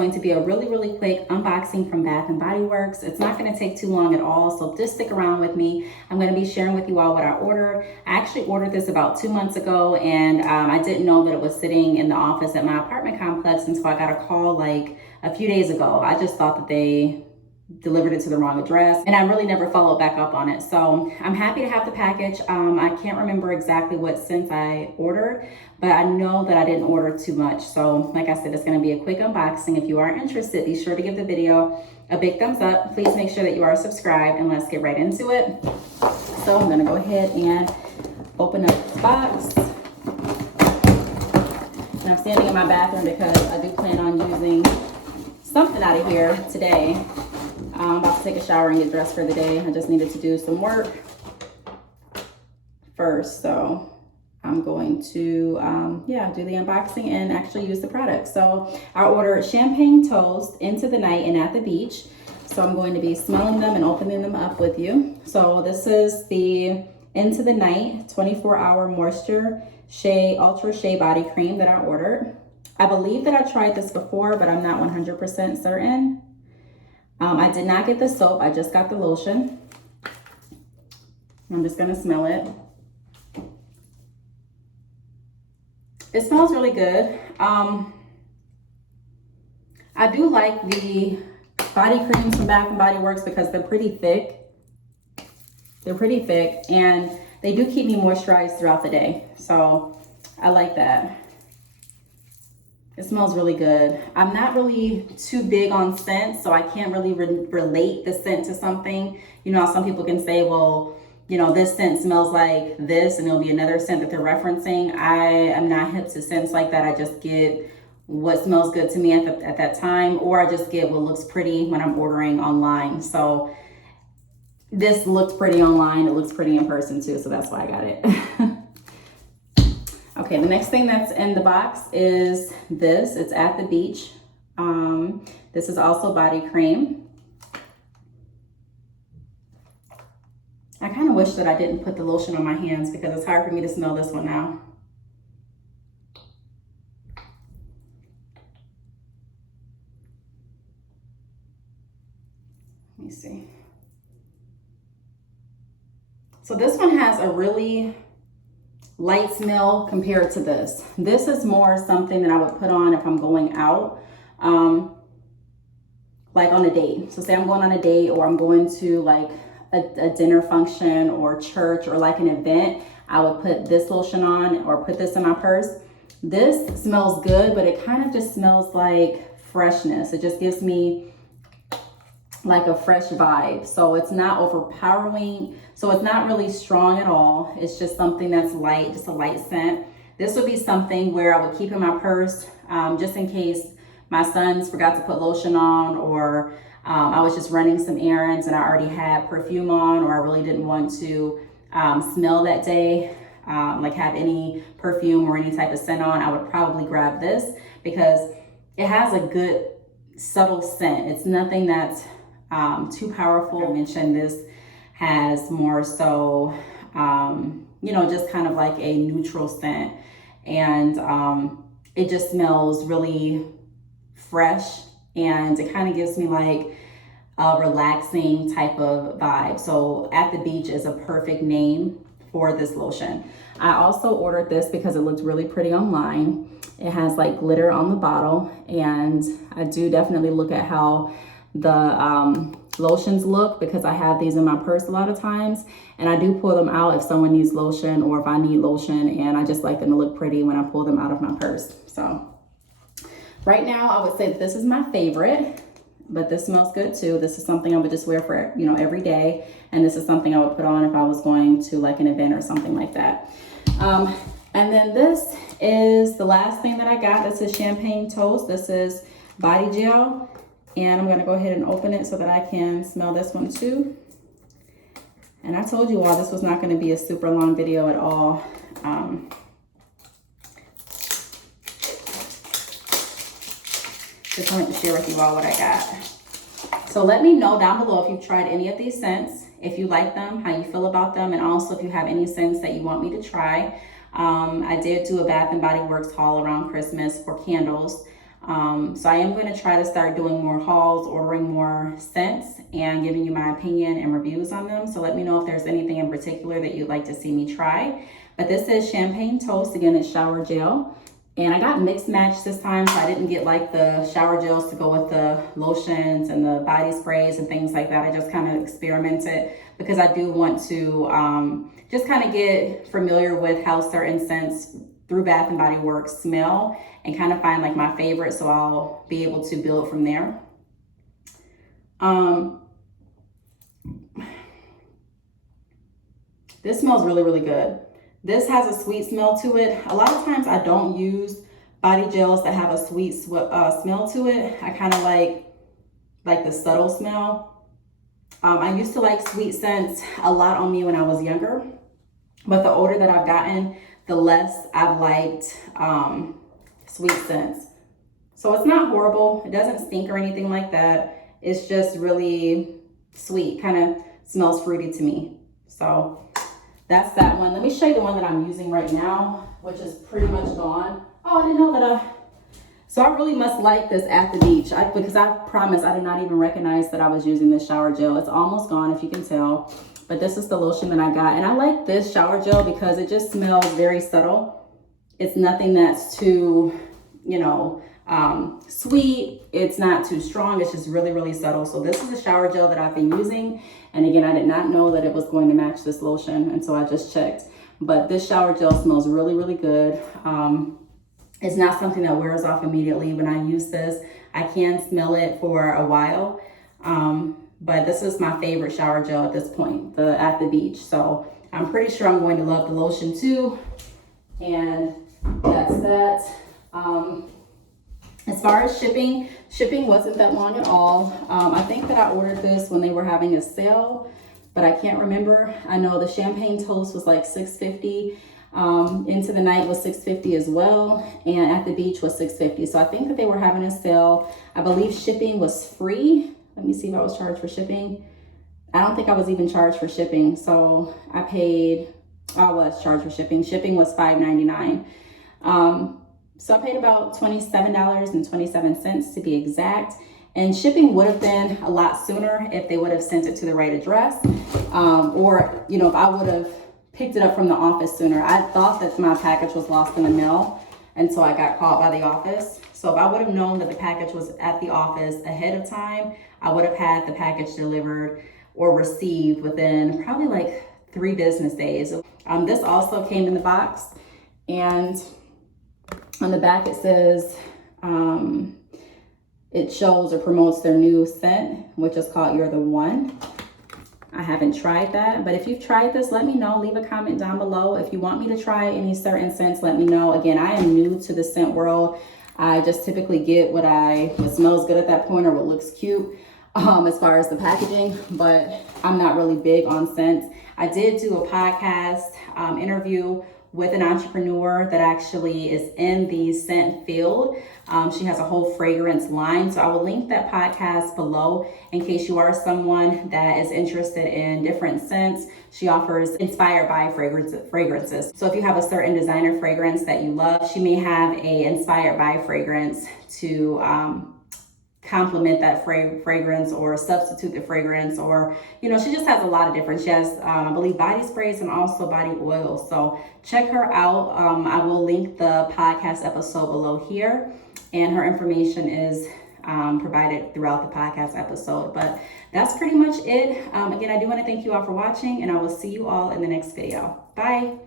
going to be a really quick unboxing from Bath & Body Works. It's not going to take too long at all, so just stick around with me. I'm going to be sharing with you all what I ordered. I actually ordered this about 2 months ago, and I didn't know that it was sitting in the office at my apartment complex until I got a call like a few days ago. I just thought that they delivered it to the wrong address, and I really never followed back up on it. So I'm happy to have the package. I can't remember exactly what scents I ordered, but I know that I didn't order too much. So like I said, it's going to be a quick unboxing. If you are interested, be sure to give the video a big thumbs up. Please make sure that you are subscribed, and let's get right into it. So I'm going to go ahead and open up the box. And I'm standing in my bathroom because I do plan on using something out of here today. I'm about to take a shower and get dressed for the day. I just needed to do some work first. So I'm going to, do the unboxing and actually use the product. So I ordered champagne toast, Into the Night and At the Beach. So I'm going to be smelling them and opening them up with you. So this is the Into the Night 24-hour moisture shea, ultra shea body cream that I ordered. I believe that I tried this before, but I'm not 100% certain. I did not get the soap, I just got the lotion. I'm just gonna smell it. It smells really good. I do like the body creams from Bath & Body Works because they're pretty thick. They're pretty thick, and they do keep me moisturized throughout the day. So I like that. It smells really good. I'm not really too big on scents, so I can't really relate the scent to something. You know, some people can say, well, you know, this scent smells like this, and there'll be another scent that they're referencing. I am not hip to scents like that. I just get what smells good to me at that time, or I just get what looks pretty when I'm ordering online. So this looked pretty online. It looks pretty in person too, so that's why I got it. Okay, the next thing that's in the box is this. It's At the Beach. This is also body cream. I kind of wish that I didn't put the lotion on my hands because it's hard for me to smell this one now. Let me see. So this one has a really light smell compared to this. This is more something that I would put on if I'm going out, like on a date. So say I'm going on a date, or I'm going to like a dinner function or church or like an event, I would put this lotion on or put this in my purse. This smells good, but it kind of just smells like freshness. It just gives me like a fresh vibe. So it's not overpowering. So it's not really strong at all. It's just something that's light, just a light scent. This would be something where I would keep in my purse just in case my sons forgot to put lotion on, or I was just running some errands and I already had perfume on, or I really didn't want to smell that day, like have any perfume or any type of scent on. I would probably grab this because it has a good subtle scent. It's nothing that's too powerful. I mentioned this has more so, you know, just kind of like a neutral scent, and it just smells really fresh, and it kind of gives me like a relaxing type of vibe. So At the Beach is a perfect name for this lotion. I also ordered this because it looked really pretty online. It has like glitter on the bottle, and I do definitely look at how the lotions look because I have these in my purse a lot of times, and I do pull them out if someone needs lotion or if I need lotion, and I just like them to look pretty when I pull them out of my purse. So right now I would say that this is my favorite, but this smells good too. This is something I would just wear for, you know, every day, and this is something I would put on if I was going to like an event or something like that. And then this is the last thing that I got. This is champagne toast. This is body gel. And I'm gonna go ahead and open it so that I can smell this one too. And I told you all this was not gonna be a super long video at all. Just wanted to share with you all what I got. So let me know down below if you've tried any of these scents, if you like them, how you feel about them, and also if you have any scents that you want me to try. I did do a Bath & Body Works haul around Christmas for candles. So I am going to try to start doing more hauls, ordering more scents, and giving you my opinion and reviews on them. So let me know if there's anything in particular that you'd like to see me try. But this is Champagne Toast. Again, it's shower gel. And I got mixed match this time, so I didn't get like the shower gels to go with the lotions and the body sprays and things like that. I just kind of experimented because I do want to just kind of get familiar with how certain scents through Bath and Body Works smell and kind of find like my favorite, so I'll be able to build from there. This smells really, really good. This has a sweet smell to it. A lot of times I don't use body gels that have a sweet smell to it. I kind of like the subtle smell. I used to like sweet scents a lot on me when I was younger, but the older that I've gotten, the less I've liked sweet scents. So it's not horrible. It doesn't stink or anything like that. It's just really sweet, kind of smells fruity to me. So that's that one. Let me show you the one that I'm using right now, which is pretty much gone. Oh, I didn't know that so I really must like this at the beach because I promise I did not even recognize that I was using this shower gel. It's almost gone, if you can tell. But this is the lotion that I got. And I like this shower gel because it just smells very subtle. It's nothing that's too, sweet. It's not too strong. It's just really, really subtle. So this is a shower gel that I've been using. And again, I did not know that it was going to match this lotion. And so I just checked. But this shower gel smells really, really good. It's not something that wears off immediately. When I use this, I can smell it for a while. But this is my favorite shower gel at this point, at the beach. So I'm pretty sure I'm going to love the lotion too. And that's that. As far as shipping wasn't that long at all. I think that I ordered this when they were having a sale, but I can't remember. I know the Champagne Toast was like $6.50. Into the Night was $6.50 as well, and At the Beach was $6.50. So I think that they were having a sale. I believe shipping was free. Let me see if I was charged for shipping. I don't think I was even charged for shipping. So I was charged for shipping. Shipping was $5.99. So I paid about $27.27 to be exact. And shipping would have been a lot sooner if they would have sent it to the right address. Or, if I would have picked it up from the office sooner. I thought that my package was lost in the mail, and so I got called by the office. So if I would have known that the package was at the office ahead of time, I would have had the package delivered or received within probably like 3 business days. This also came in the box, and on the back it says it shows or promotes their new scent, which is called You're the One. I haven't tried that, but if you've tried this, let me know. Leave a comment down below. If you want me to try any certain scents, let me know. Again, I am new to the scent world. I just typically get what smells good at that point or what looks cute as far as the packaging, but I'm not really big on scents. I did do a podcast interview with an entrepreneur that actually is in the scent field. She has a whole fragrance line. So I will link that podcast below in case you are someone that is interested in different scents. She offers inspired by fragrances. So if you have a certain designer fragrance that you love, she may have a inspired by fragrance to complement that fragrance or substitute the fragrance, or she just has a lot of different. She has I believe body sprays and also body oils. So check her out. I will link the podcast episode below here, and her information is provided throughout the podcast episode. But that's pretty much it. Again, I do want to thank you all for watching, and I will see you all in the next video. Bye.